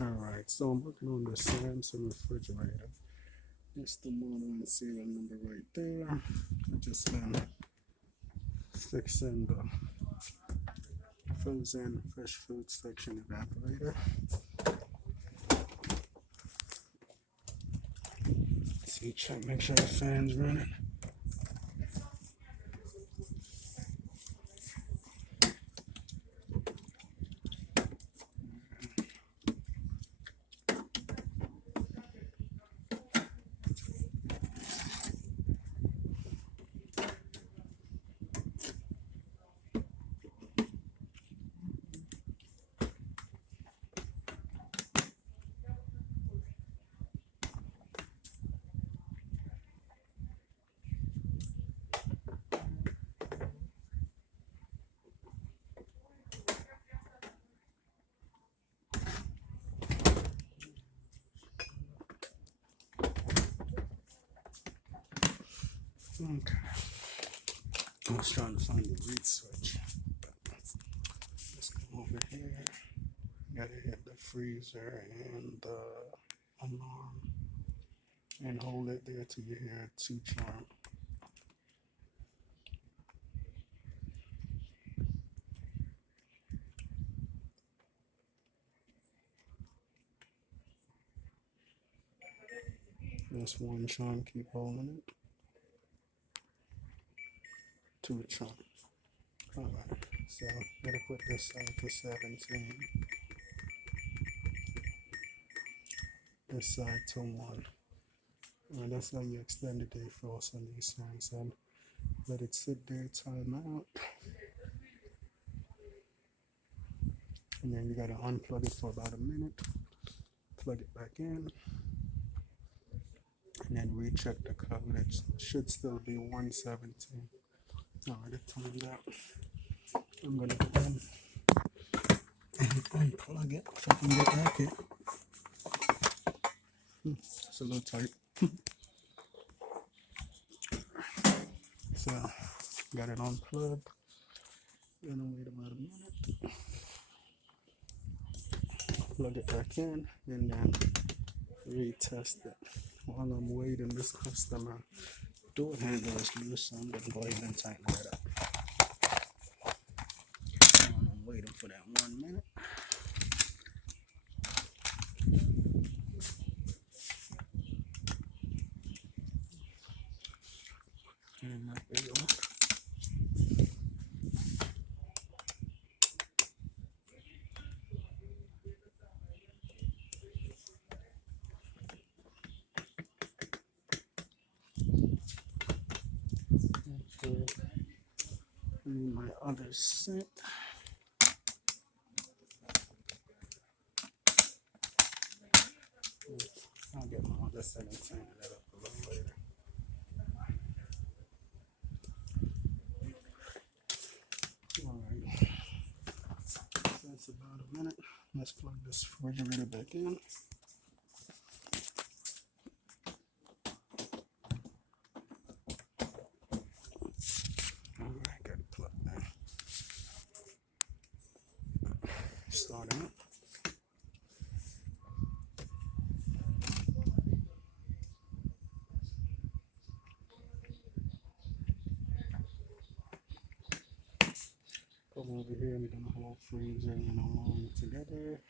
Alright, so I'm working on the Samsung refrigerator. It's the model and serial number right there. I've just been fixing the frozen fresh food section evaporator. See, check, make sure the fan's running. Okay. I was trying to find the read switch. Let's come over here. Gotta hit the freezer and the alarm and hold it there till you hear a 2 charm. That's 1 charm, keep holding it. 2 charm. Alright, so gotta put this side to 17. This side to 1. And that's how you extend the defrost on these things. And let it sit there, time out. And then you gotta unplug it for about a minute. Plug it back in. And then recheck the code. It should still be 117. Alright, it timed out. I'm gonna go in and unplug it so I can get back it. It's a little tight. So, got it unplugged. Gonna wait about a minute. Plug it back in and then retest it. While I'm waiting, this customer door handle is loose, so I'm gonna go ahead and tighten that up. While I'm waiting for that 1 minute. And there we go. I need my other set. I'll get my other set and tighten that up a little later. Alright. That's about a minute. Let's plug this refrigerator back in. Alright, got it plugged in. Starting up. Come over here, we're gonna hold freezer and alarm together.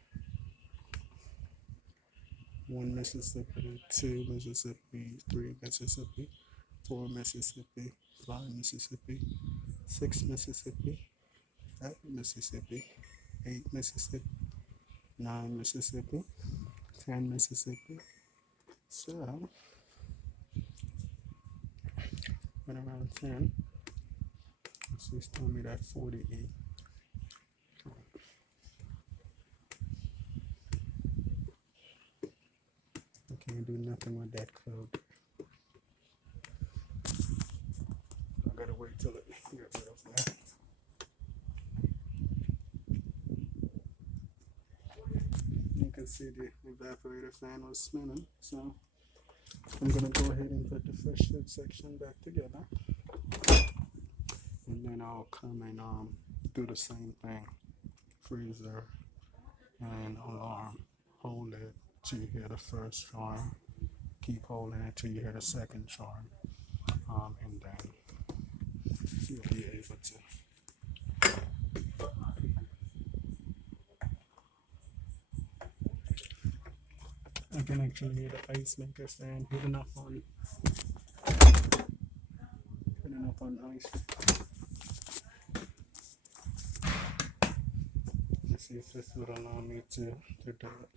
1 Mississippi, 2 Mississippi, 3 Mississippi, 4 Mississippi, 5 Mississippi, 6 Mississippi, 7 Mississippi, 8 Mississippi, 9 Mississippi, 10 Mississippi. So, right around 10. So he's telling me that 48. I can't do nothing with that code. I gotta wait till it gets rid of that. You can see the evaporator fan was spinning, so I'm gonna go ahead and put the fresh food section back together. And then I'll come and do the same thing. Freezer and alarm. hold it till you hear the first charm. Keep holding it till you hear the second charm. And then you'll be able to. I can actually hear the ice maker saying hitting up on ice. Let's see if this would allow me to do it.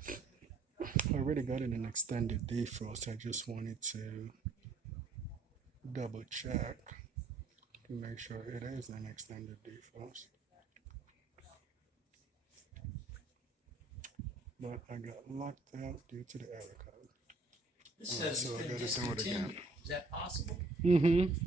I already got it in extended defrost. I just wanted to double check to make sure it is an extended defrost. But I got locked out due to the error code. This says So I it's been gotta do it again. discontinued. Is that possible? Mm-hmm.